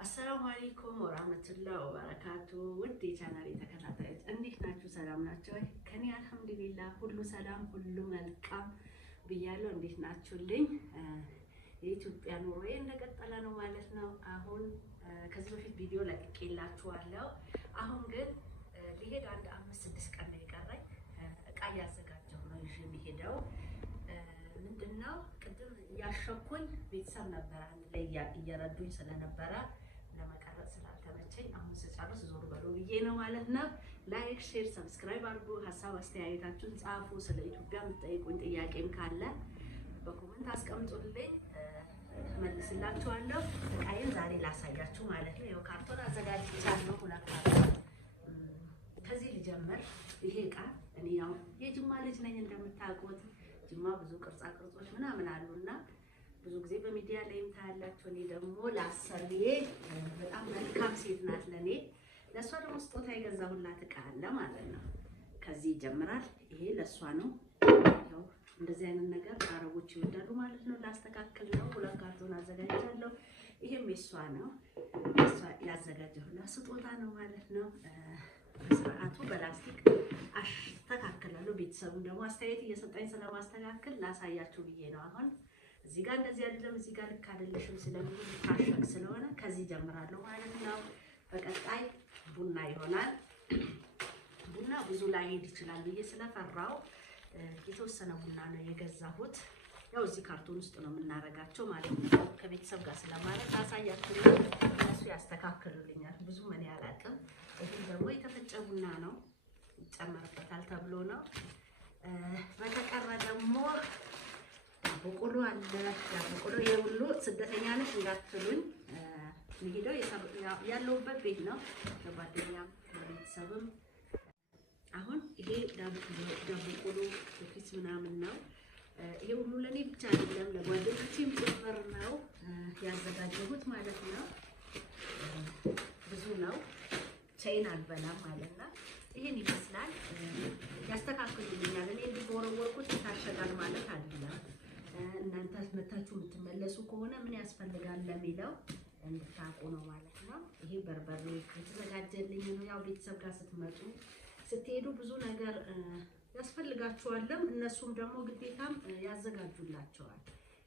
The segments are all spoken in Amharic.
አሰላሙ አለይኩም ወራህመቱላሂ ወበረካቱ። ውድ የቻናሌ ተከታታዮች እንዴት ናችሁ? ሰላም ናችሁ? ከኔ አልሐምዱሊላህ ሁሉ ሰላም ሁሉ መልካም ብያለሁ። እንዴት ናችሁልኝ? የኢትዮጵያ ኑሮዬ እንደቀጠለ ነው ማለት ነው። አሁን ከዚህ በፊት ቪዲዮ ለቅቄላችኋለሁ። አሁን ግን ሊሄድ አንድ 5-6 ቀን ነው የቀረኝ። እቃ እያዘጋጀሁ ነው ይዤ የሚሄደው። ምንድነው ቅድም ያሸኩኝ ቤተሰብ ነበር አንድ ላይ እየረዱኝ ስለነበረ ለመቀረጽ ስላልተመቸኝ አሁን ስጨርስ ዞር በሉ ብዬ ነው ማለት ነው። ላይክ፣ ሼር፣ ሰብስክራይብ አድርጉ። ሀሳብ አስተያየታችሁን ጻፉ። ስለ ኢትዮጵያ የምትጠይቁኝ ጥያቄም ካለ በኮሜንት አስቀምጡልኝ፣ መልስላችኋለሁ። እቃዬን ዛሬ ላሳያችሁ ማለት ነው። ያው ካርቶን አዘጋጅቻለሁ፣ 2 ካርቶን። ከዚህ ልጀምር። ይሄ እቃ እኔ ያው የጅማ ልጅ ነኝ እንደምታውቁት። ጅማ ብዙ ቅርጻ ቅርጾች ምናምን አሉና ብዙ ጊዜ በሚዲያ ላይም ታያላችሁ። እኔ ደግሞ ለአሰሪዬ በጣም መልካም ሴት ናት ለኔ፣ ለሷ ደግሞ ስጦታ የገዛሁላት እቃ አለ ማለት ነው። ከዚህ ይጀምራል። ይሄ ለሷ ነው። ያው እንደዚህ አይነት ነገር አረቦች ይወዳሉ ማለት ነው። ላስተካክል ነው። 2 ካርቶን አዘጋጅቻለሁ። ይሄም የሷ ነው። እሷ ያዘጋጀሁላት ስጦታ ነው ማለት ነው። በስርዓቱ በላስቲክ አስተካክላለሁ። ቤተሰቡን ደግሞ አስተያየት እየሰጠኝ ስለማስተካከል ላሳያችሁ ብዬ ነው። አሁን እዚህ ጋር እንደዚህ አይደለም፣ እዚህ ጋር ልክ አይደለሽም ስለሚሉ ታሸግ ስለሆነ ከዚህ ጀምራለሁ ማለት ነው። በቀጣይ ቡና ይሆናል። ቡና ብዙ ላይ ሄድ ይችላል ብዬ ስለፈራው የተወሰነ ቡና ነው የገዛሁት። ያው እዚህ ካርቶን ውስጥ ነው የምናረጋቸው ማለት ነው። ከቤተሰብ ጋር ስለማለት ላሳያችሁ ነው። እነሱ ያስተካክሉልኛል። ብዙ ምን ያላቅም። ይሄ ደግሞ የተፈጨ ቡና ነው፣ ይጨመርበታል ተብሎ ነው። በተቀረ ደግሞ በቆሎ አለ። በቆሎ የሁሉ ስደተኛ ነሽ እንዳትሉኝ፣ የሚሄደው ያለውበት ቤት ነው። ለጓደኛም ለቤተሰብም። አሁን ይሄ ዳቦቆሎ ኪስ ምናምን ነው። ይሄ ሁሉ ለኔ ብቻ አይደለም ለጓደኞቼም ጭምር ነው ያዘጋጀሁት ማለት ነው። ብዙ ነው። ቻይና አልበላም ማለት ነው። ይሄን ይመስላል። ያስተካክሉልኛል። እኔ እንዲህ በወረወርኩት ይታሸጋል ማለት አይደለም። እናንተ መታችሁ የምትመለሱ ከሆነ ምን ያስፈልጋል ለሚለው እንድታውቁ ነው ማለት ነው። ይሄ በርበሬ ከተዘጋጀልኝ ነው። ያው ቤተሰብ ጋር ስትሄዱ ብዙ ነገር ያስፈልጋችኋልም፣ እነሱም ደግሞ ግዴታም ያዘጋጁላቸዋል።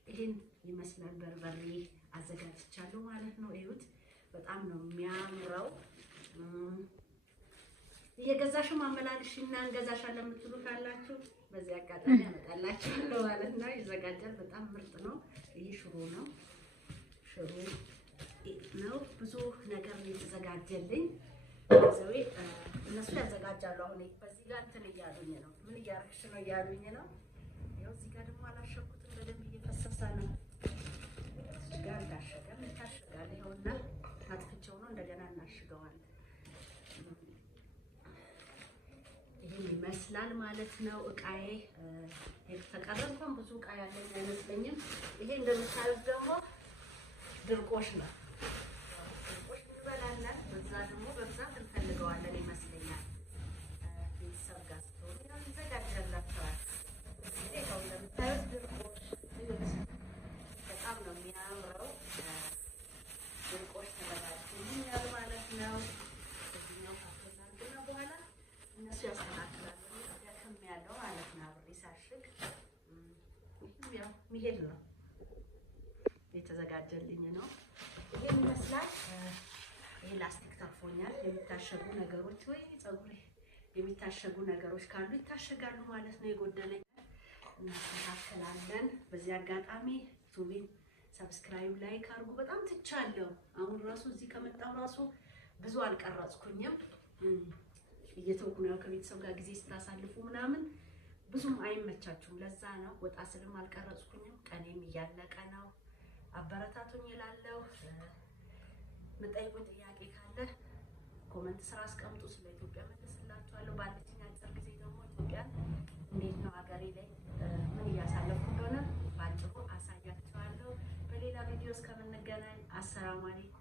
ይሄን ይመስላል። በርበሬ አዘጋጅቻለሁ ማለት ነው። እዩት፣ በጣም ነው የሚያምረው። እየገዛሽው ማመላለሽና እንገዛሻለን የምትሉ ካላችሁ በዚህ አጋጣሚ አመጣላችኋለሁ ማለት ነው። ይዘጋጃል። በጣም ምርጥ ነው። ይሄ ሽሮ ነው። ሽሮ ነው። ብዙ ነገር የተዘጋጀልኝ ዘዌ እነሱ ያዘጋጃሉ። አሁን በዚህ ጋር እንትን እያሉኝ ነው። ምን እያረግሽ ነው እያሉኝ ነው። ያው እዚህ ጋር ደግሞ አላሸኩትም፣ በደንብ እየፈሰሰ ነው። እዚህ ጋር እንዳሸገም ይታሸጋል። ይኸውና አጥፍቼው ነው፣ እንደገና እናሽገዋለን። ይሄን ይመስላል ማለት ነው እቃዬ። ተቀረ እንኳን ብዙ እቃ ያለኝ አይመስለኝም። ይሄ እንደምታዩት ደግሞ ድርቆሽ ነው። ድርቆሽ እንበላለን። በዛ ደግሞ በብዛት እንፈልገዋለን ይመስለኛል። ቤተሰብ ጋር ስትሆኑ ይዘጋጃላቸዋል። ይኸው እንደምታዩት ድርቆሽ በጣም ነው የሚያምረው። ድርቆሽ ተዘጋጅቶልኛል ማለት ነው። እዚህኛው ካፈላልና በኋላ እነሱ ያስተካክላሉ። ደከም ያለው ማለት ነው። አብሬ ሳሽግ ያው የሚሄድ ነው። የተዘጋጀልኝ ነው። ይሄን ይመስላል። ይሄ ላስቲክ ተርፎኛል። የሚታሸጉ ነገሮች ወይ ፀጉሬ የሚታሸጉ ነገሮች ካሉ ይታሸጋሉ ማለት ነው። የጎደለኝ እናስተካክላለን። በዚህ አጋጣሚ ዩቲዩብን ሰብስክራይብ፣ ላይክ አድርጉ። በጣም ትቻለሁ። አሁን ራሱ እዚህ ከመጣሁ ራሱ ብዙ አልቀረጽኩኝም። እየተውኩ ነው። ከቤተሰብ ጋር ጊዜ ስታሳልፉ ምናምን ብዙም አይመቻችሁም። ለዛ ነው ወጣ ስልም አልቀረጽኩኝም። ቀኔም እያለቀ ነው። አበረታቱኝ እላለሁ። የምጠይቁኝ ጥያቄ ካለ ኮመንት ስራ አስቀምጡ። ስለ ኢትዮጵያ መልስላችኋለሁ። ባለችኝ አጭር ጊዜ ደግሞ ኢትዮጵያን እንዴት ነው ሀገሬ ላይ ምን እያሳለፍኩ እንደሆነ ባጭሩ አሳያችኋለሁ። በሌላ ቪዲዮ እስከምንገናኝ አሰላሙ አለይኩም።